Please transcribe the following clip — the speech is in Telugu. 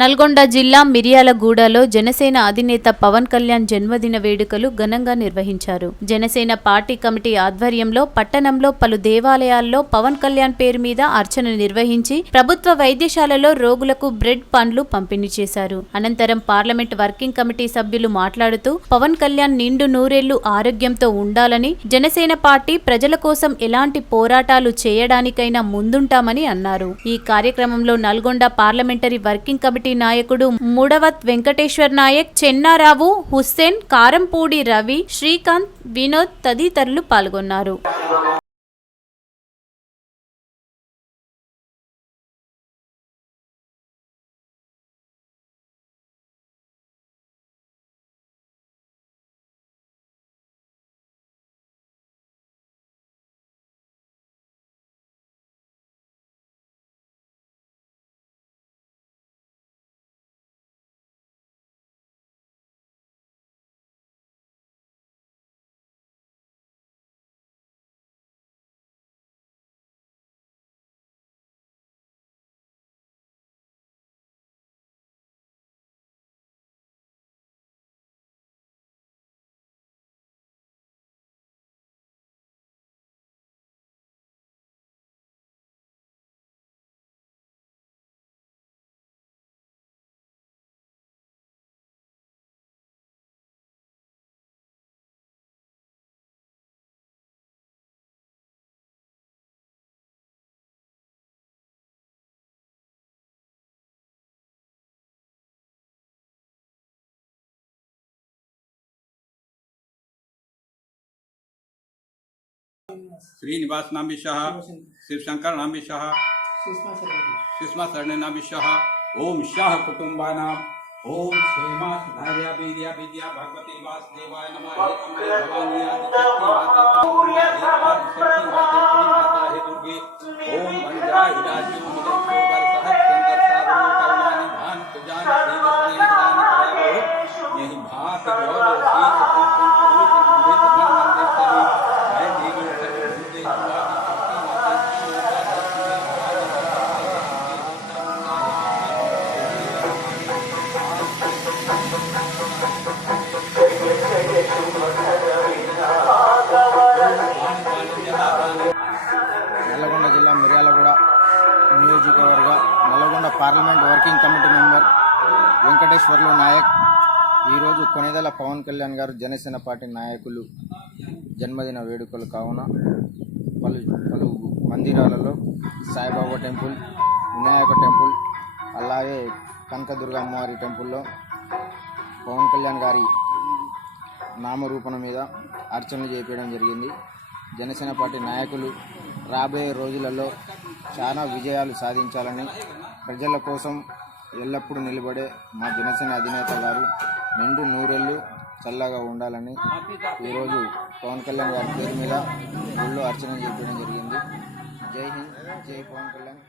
నల్గొండ జిల్లా మిర్యాలగూడలో జనసేన అధినేత పవన్ కళ్యాణ్ జన్మదిన వేడుకలు ఘనంగా నిర్వహించారు. జనసేన పార్టీ కమిటీ ఆధ్వర్యంలో పట్టణంలో పలు దేవాలయాల్లో పవన్ కళ్యాణ్ పేరు మీద అర్చన నిర్వహించి ప్రభుత్వ వైద్యశాలలో రోగులకు బ్రెడ్ పండ్లు పంపిణీ చేశారు. అనంతరం పార్లమెంట్ వర్కింగ్ కమిటీ సభ్యులు మాట్లాడుతూ పవన్ కళ్యాణ్ నిండు నూరేళ్లు ఆరోగ్యంతో ఉండాలని, జనసేన పార్టీ ప్రజల కోసం ఎలాంటి పోరాటాలు చేయడానికైనా ముందుంటామని అన్నారు. ఈ కార్యక్రమంలో నల్గొండ పార్లమెంటరీ వర్కింగ్ కమిటీ నాయకుడు ముడవత్ వెంకటేశ్వర్ నాయక్, చెన్నారావు, హుస్సేన్, కారంపూడి రవి, శ్రీకాంత్, వినోద్ తదితరులు పాల్గొన్నారు. श्रीनिवास नामिशः, शिवशंकर नामिशः, सुषमा शरण नामिशः। ओम शाह कुटुंबानां ओम क्षेमा सुधार्या वीर्या विद्या भगवती वासुदेवाय नमः। हे अम्बे भवानी आदिशक्ति माता हे दुर्गे। ओम वनजा हिराजी मुदत सोगर सहज संकर साधु करुणा निधान सुजान श्री दान करावो। यही भात गौर शीश నల్గొండ జిల్లా మిర్యాలగూడ నియోజకవర్గ Nalgonda parliament working committee member Venkateswarlu Naik ఈరోజు కొనిదెల పవన్ కళ్యాణ్ గారు జనసేన పార్టీ నాయకులు జన్మదిన వేడుకలు కావున పలు మందిరాలలో సాయిబాబా టెంపుల్, వినాయక టెంపుల్, అలాగే కనకదుర్గ అమ్మవారి టెంపుల్లో పవన్ కళ్యాణ్ గారి నామరూపణ మీద అర్చనలు చేయించడం జరిగింది. జనసేన పార్టీ నాయకులు రాబోయే రోజులలో చాలా విజయాలు సాధించాలని, ప్రజల కోసం ఎల్లప్పుడూ నిలబడే మా జనసేన అధినేత గారు నిండు నూరేళ్లు చల్లగా ఉండాలని ఈరోజు పవన్ కళ్యాణ్ గారి పేరు మీద గుళ్ళో అర్చన చేయించడం జరిగింది. జై హింద్, జై పవన్ కళ్యాణ్.